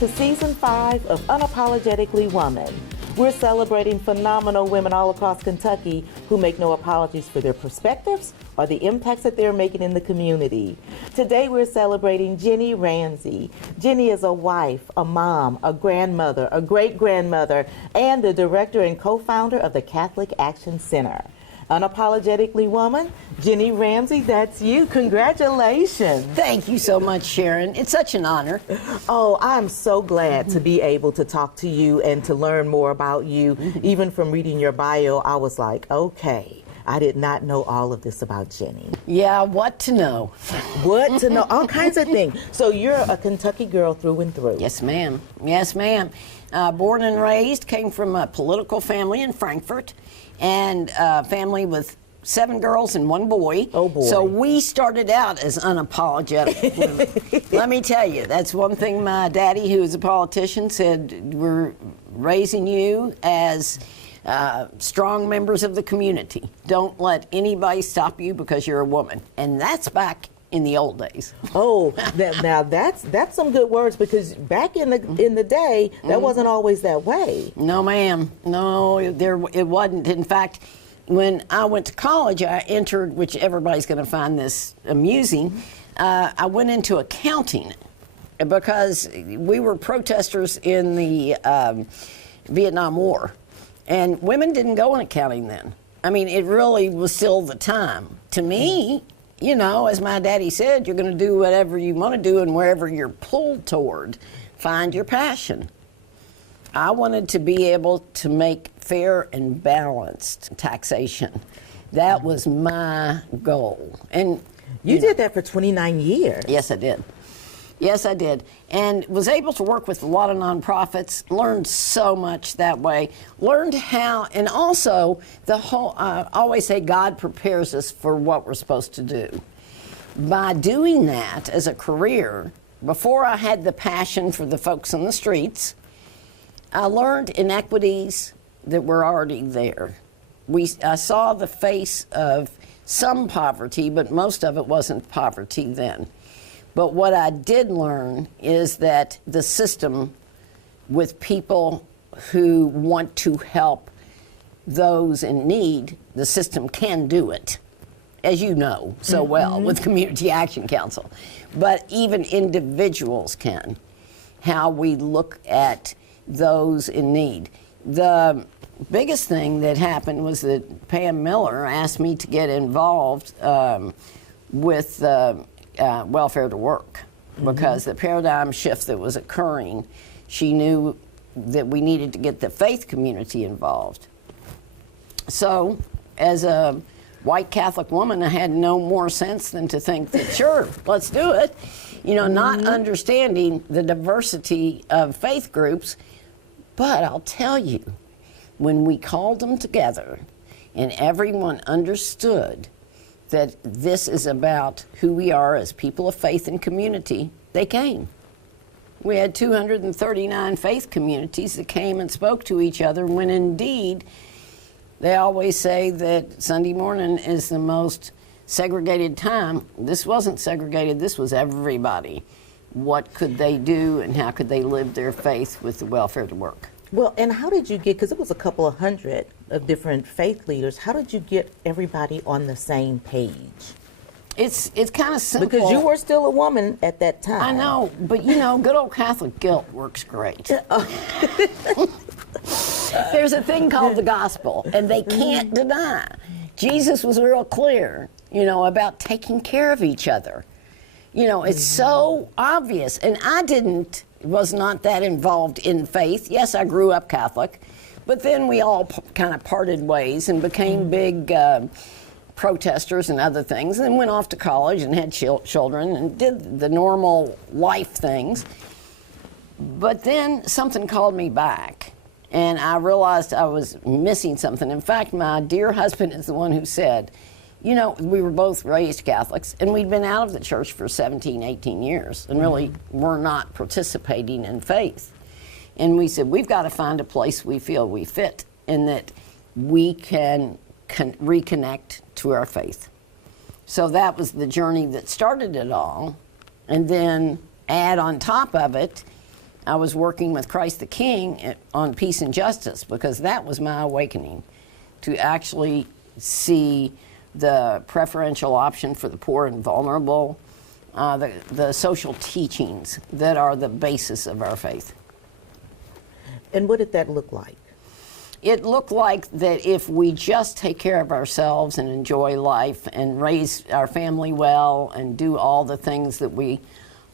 to Season 5 of Unapologetically Woman. We're celebrating phenomenal women all across Kentucky who make no apologies for their perspectives or the impacts that they're making in the community. Today we're celebrating Ginny Ramsey. Ginny is a wife, a mom, a grandmother, a great-grandmother, and the director and co-founder of the Catholic Action Center. Unapologetically Woman, Ginny Ramsey, that's you. Congratulations. Thank you so much, Sharon. It's such an honor. Oh, I'm so glad to be able to talk to you and to learn more about you. Even from reading your bio, I was like, okay, I did not know all of this about Ginny. Yeah, what to know. What to know, all kinds of things. So you're a Kentucky girl through and through. Yes, ma'am. Yes, ma'am. Born and raised, came from a political family in Frankfort, and a family with 7 girls and 1 boy. Oh, boy. So we started out as unapologetic women. Let me tell you, that's one thing my daddy, who is a politician, said, we're raising you as strong members of the community. Don't let anybody stop you because you're a woman. And that's back in the old days. Oh, now that's some good words, because back in the day, that wasn't always that way. No, ma'am. No, it wasn't. In fact, when I went to college, I entered, which everybody's going to find this amusing, I went into accounting because we were protesters in the Vietnam War. And women didn't go in accounting then. I mean, it really was still the time. To me, you know, as my daddy said, you're going to do whatever you want to do and wherever you're pulled toward, find your passion. I wanted to be able to make fair and balanced taxation. That was my goal. And you did that for 29 years. Yes, I did. Yes, I did. And was able to work with a lot of nonprofits, learned so much that way, learned how, and also the whole, I always say God prepares us for what we're supposed to do. By doing that as a career, before I had the passion for the folks on the streets, I learned inequities that were already there. I saw the face of some poverty, but most of it wasn't poverty then. But what I did learn is that the system, with people who want to help those in need, the system can do it, as you know so well, with Community Action Council. But even individuals can, how we look at those in need. The biggest thing that happened was that Pam Miller asked me to get involved with welfare to work, because the paradigm shift that was occurring, she knew that we needed to get the faith community involved. So, as a white Catholic woman, I had no more sense than to think that, sure, let's do it. You know, not understanding the diversity of faith groups, but I'll tell you, when we called them together and everyone understood that this is about who we are as people of faith and community, they came. We had 239 faith communities that came and spoke to each other, when indeed, they always say that Sunday morning is the most segregated time. This wasn't segregated, this was everybody. What could they do and how could they live their faith with the welfare to work? Well, and how did you get, because it was a couple of hundred of different faith leaders, how did you get everybody on the same page? It's kind of simple. Because you were still a woman at that time. I know, but you know, good old Catholic guilt works great. There's a thing called the gospel, and they can't deny. Jesus was real clear, you know, about taking care of each other. You know, it's so obvious, and was not that involved in faith. Yes, I grew up Catholic, but then we all kind of parted ways and became big protesters and other things, and then went off to college and had children and did the normal life things. But then something called me back, and I realized I was missing something. In fact, my dear husband is the one who said, you know, we were both raised Catholics, and we'd been out of the church for 17, 18 years, and really were not participating in faith. And we said, we've got to find a place we feel we fit, and that we can reconnect to our faith. So that was the journey that started it all. And then add on top of it I was working with Christ the King on peace and justice, because that was my awakening, to actually see the preferential option for the poor and vulnerable, the social teachings that are the basis of our faith. And what did that look like? It looked like that if we just take care of ourselves and enjoy life and raise our family well and do all the things that we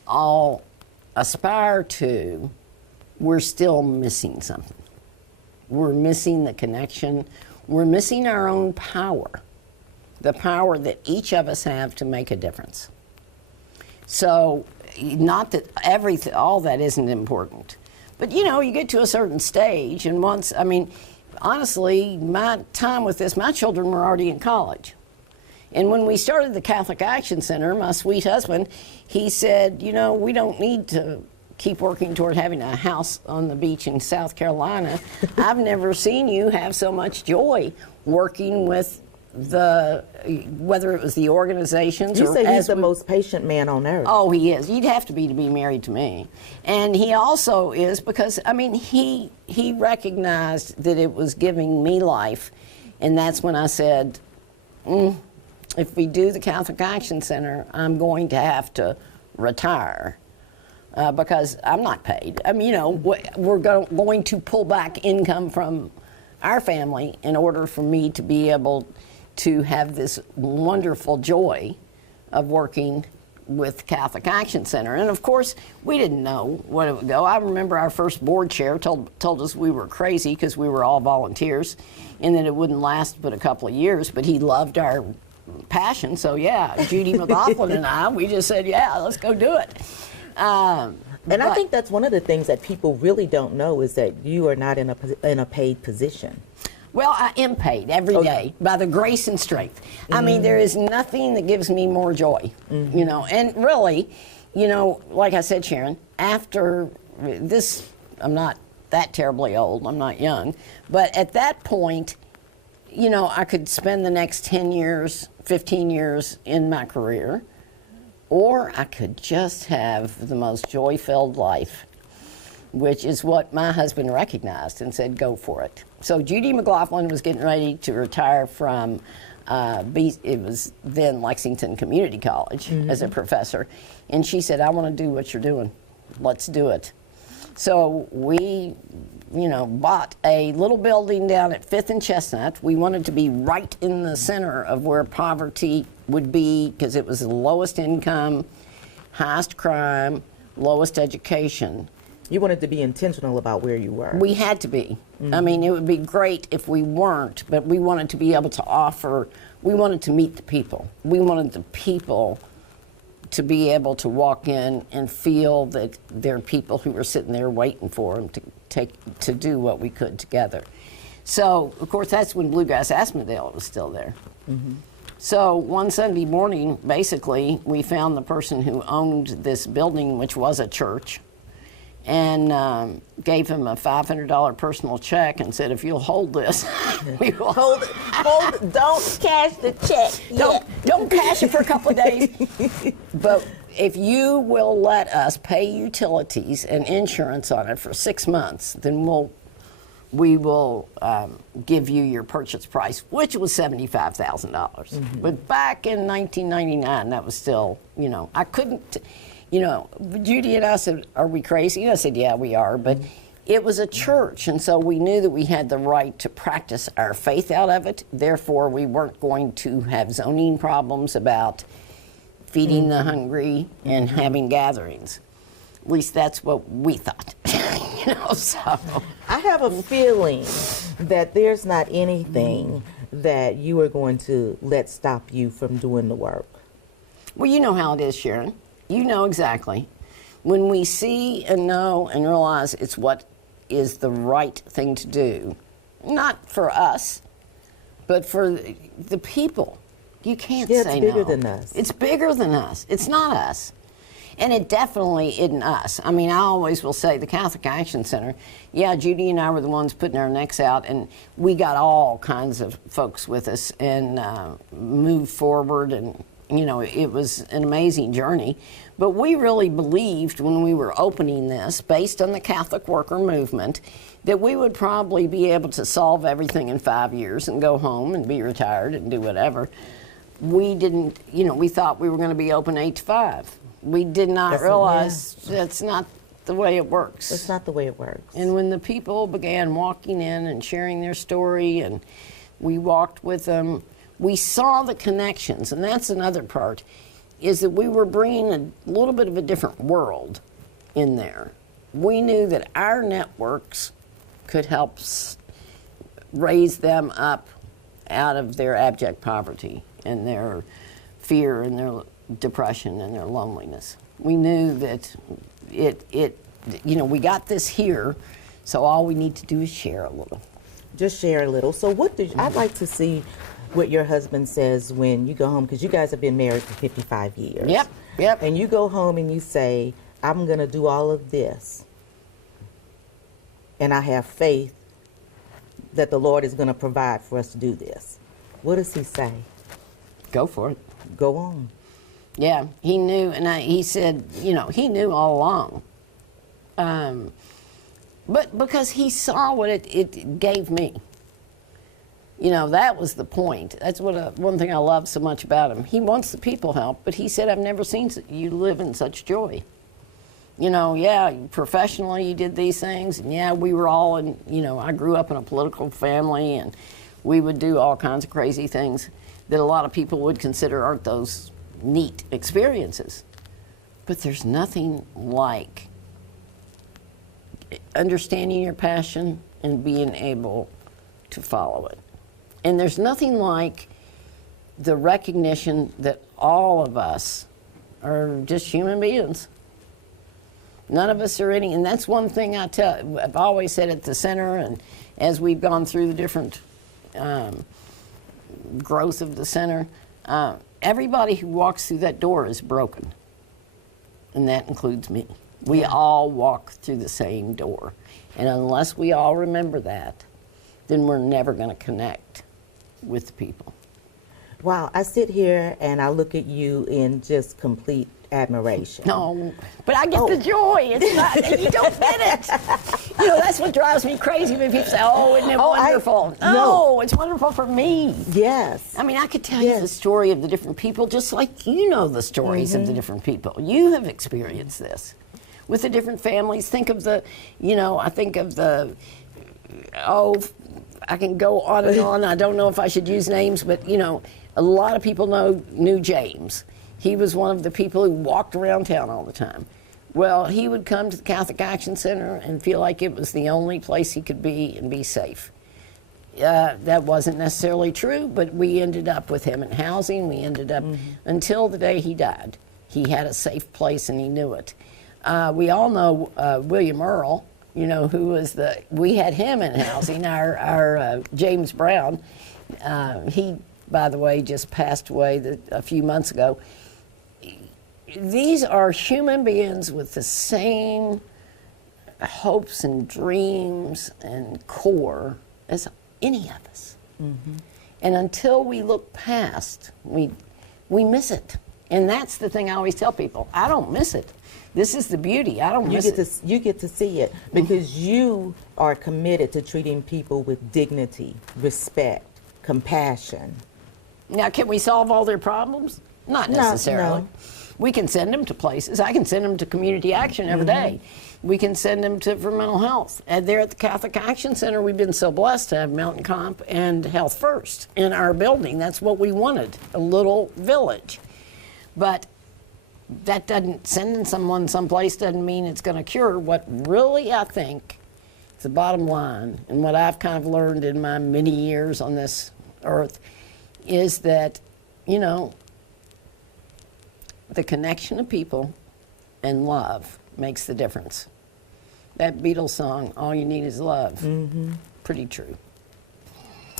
all aspire to, we're still missing something. We're missing the connection. We're missing our own power, the power that each of us have to make a difference. So, not that all that isn't important, but you get to a certain stage, and once, honestly, my time with this, my children were already in college. And when we started the Catholic Action Center, my sweet husband, he said, we don't need to keep working toward having a house on the beach in South Carolina. I've never seen you have so much joy working with whether it was the organizations. You say he's the most patient man on earth. Oh, he is. You'd have to be married to me. And he also is, because, he recognized that it was giving me life. And that's when I said, if we do the Catholic Action Center, I'm going to have to retire. Because I'm not paid. We're going to pull back income from our family in order for me to be able to have this wonderful joy of working with Catholic Action Center. And of course, we didn't know what it would go. I remember our first board chair told us we were crazy because we were all volunteers and that it wouldn't last but a couple of years, but he loved our passion. So yeah, Judy McLaughlin and I, we just said, yeah, let's go do it. And I think that's one of the things that people really don't know, is that you are not in a paid position. Well, I am paid every day by the grace and strength. There is nothing that gives me more joy, And really, like I said, Sharon, after this, I'm not that terribly old. I'm not young. But at that point, I could spend the next 10 years, 15 years in my career, or I could just have the most joy-filled life, which is what my husband recognized and said, go for it. So Judy McLaughlin was getting ready to retire from, it was then Lexington Community College, as a professor. And she said, I want to do what you're doing. Let's do it. So we, bought a little building down at 5th and Chestnut. We wanted to be right in the center of where poverty would be, because it was the lowest income, highest crime, lowest education. You wanted to be intentional about where you were. We had to be. It would be great if we weren't, but we wanted to be able to offer, we wanted to meet the people. We wanted the people to be able to walk in and feel that there are people who were sitting there waiting for them to do what we could together. So, of course, that's when Bluegrass Aspendale was still there. So one Sunday morning, basically, we found the person who owned this building, which was a church, and gave him a $500 personal check and said, if you'll hold this, we will hold it. Don't cash the check. Don't cash it for a couple of days. But if you will let us pay utilities and insurance on it for 6 months, then we will give you your purchase price, which was $75,000. But back in 1999, that was still, I couldn't. Judy and I said, are we crazy? And I said, yeah, we are. But it was a church, and so we knew that we had the right to practice our faith out of it. Therefore, we weren't going to have zoning problems about feeding the hungry and having gatherings. At least that's what we thought. So. I have a feeling that there's not anything that you are going to let stop you from doing the work. Well, you know how it is, Sharon. You know exactly. When we see and know and realize it's what is the right thing to do, not for us, but for the people, you can't say no. It's bigger than us. It's bigger than us. It's not us. And it definitely isn't us. I always will say the Catholic Action Center, yeah, Judy and I were the ones putting our necks out, and we got all kinds of folks with us and moved forward. And it was an amazing journey. But we really believed when we were opening this, based on the Catholic worker movement, that we would probably be able to solve everything in 5 years and go home and be retired and do whatever. We didn't, we thought we were going to be open 8 to 5. We did not realize that's not the way it works. It's not the way it works. And when the people began walking in and sharing their story, and we walked with them, we saw the connections. And that's another part, is that we were bringing a little bit of a different world in there. We knew that our networks could help raise them up out of their abject poverty and their fear and their depression and their loneliness. We knew that we got this here, so all we need to do is share a little. Just share a little. So I'd like to see what your husband says when you go home, because you guys have been married for 55 years. Yep. And you go home and you say, I'm going to do all of this, and I have faith that the Lord is going to provide for us to do this. What does he say? Go for it. Go on. Yeah, he knew, and he said, he knew all along. But because he saw what it gave me. That was the point. That's one thing I love so much about him. He wants the people help, but he said, I've never seen you live in such joy. Professionally you did these things, and we were all in, I grew up in a political family, and we would do all kinds of crazy things that a lot of people would consider aren't those neat experiences. But there's nothing like understanding your passion and being able to follow it. And there's nothing like the recognition that all of us are just human beings. None of us are any, and that's one thing I've always said at the center, and as we've gone through the different growth of the center, everybody who walks through that door is broken, and that includes me. We all walk through the same door, and unless we all remember that, then we're never going to connect with the people. Wow, I sit here and I look at you in just complete admiration. No, but I get the joy. It's not, you don't get it. That's what drives me crazy when people say, oh, isn't it wonderful? No, it's wonderful for me. Yes. I mean, I could tell you the story of the different people, just like you know the stories of the different people. You have experienced this with the different families. Think of I can go on and on. I don't know if I should use names, but, a lot of people knew James. He was one of the people who walked around town all the time. Well, he would come to the Catholic Action Center and feel like it was the only place he could be and be safe. That wasn't necessarily true, but we ended up with him in housing. We ended up, until the day he died, he had a safe place and he knew it. We all know William Earl, who was we had him in housing, our James Brown. He, by the way, just passed away a few months ago. These are human beings with the same hopes and dreams and core as any of us. And until we look past, we miss it. And that's the thing I always tell people. I don't miss it. This is the beauty. I don't miss it. You get to see it because you are committed to treating people with dignity, respect, compassion. Now, can we solve all their problems? Not necessarily. No. We can send them to places. I can send them to community action every day. We can send them for mental health. And there at the Catholic Action Center, we've been so blessed to have Mountain Comp and Health First in our building. That's what we wanted, a little village. But that doesn't, sending someone someplace doesn't mean it's going to cure. What really, I think, is the bottom line, and what I've kind of learned in my many years on this earth, is that, the connection of people and love makes the difference. That Beatles song, All You Need Is Love, pretty true.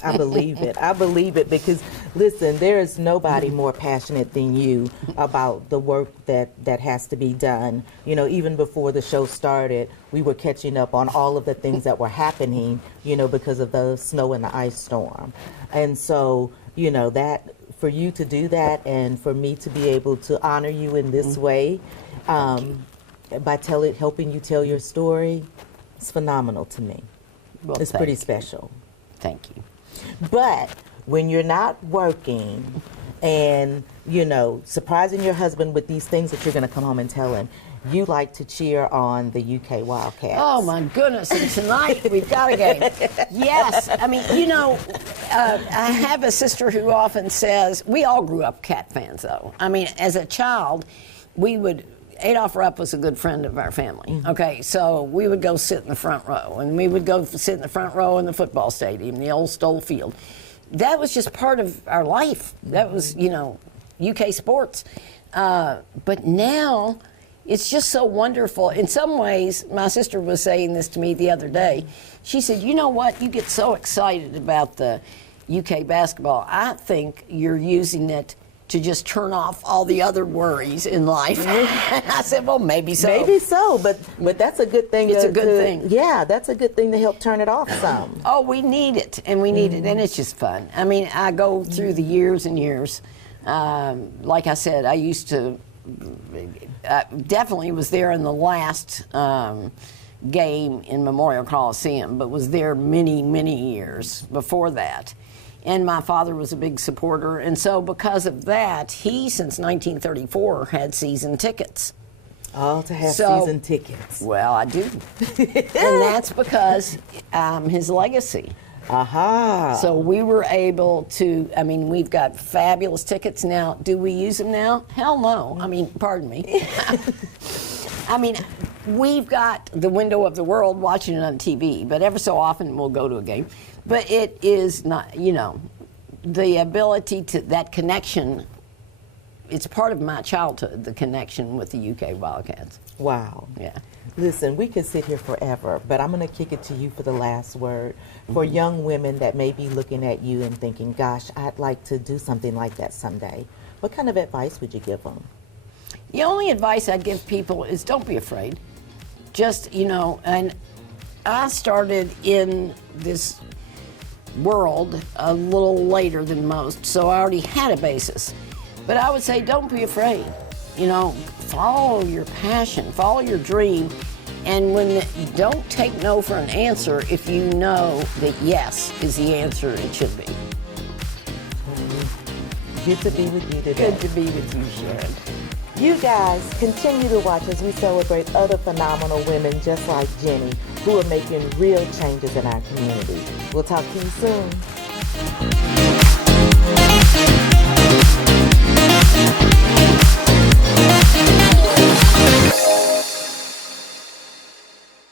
I believe it. I believe it because, listen, there is nobody more passionate than you about the work that has to be done. Even before the show started, we were catching up on all of the things that were happening, because of the snow and the ice storm. And so, that for you to do that and for me to be able to honor you in this way, by helping you tell your story, it's phenomenal to me. Well, It's pretty special. Thank you. But when you're not working and, surprising your husband with these things that you're going to come home and tell him, you like to cheer on the UK Wildcats. Oh, my goodness. And tonight we've got a game. Yes. I mean, I have a sister who often says, we all grew up Cat fans, though. I mean, as a child, Adolph Rupp was a good friend of our family. Mm-hmm. Okay, so we would go sit in the front row, and we would go sit in the front row in the football stadium, the old Stoll Field. That was just part of our life. That was, UK sports. But now, it's just so wonderful. In some ways, my sister was saying this to me the other day. She said, you know what? You get so excited about the UK basketball. I think you're using it to just turn off all the other worries in life. I said, well, maybe so. Maybe so, but that's a good thing. It's a good thing. Yeah, that's a good thing to help turn it off some. Oh, we need it, and we need it, and it's just fun. I mean, I go through the years and years. Like I said, I used to, definitely was there in the last game in Memorial Coliseum, but was there many, many years before that. And my father was a big supporter, and so because of that, he, since 1934, had season tickets. Oh, to have season tickets. Well, I do. And that's because his legacy. Aha. So we were able to, we've got fabulous tickets now. Do we use them now? Hell no. Pardon me. We've got the window of the world watching it on TV, but ever so often we'll go to a game. But it is not, the ability to, that connection, it's part of my childhood, the connection with the UK Wildcats. Wow. Yeah. Listen, we could sit here forever, but I'm going to kick it to you for the last word. For young women that may be looking at you and thinking, gosh, I'd like to do something like that someday, what kind of advice would you give them? The only advice I give people is don't be afraid. Just, and I started in this world a little later than most, so I already had a basis. But I would say don't be afraid. Follow your passion, follow your dream, and don't take no for an answer if you know that yes is the answer it should be. Good to be with you today. Good to be with you, Sharon. You guys continue to watch as we celebrate other phenomenal women just like Ginny, who are making real changes in our community. We'll talk to you soon.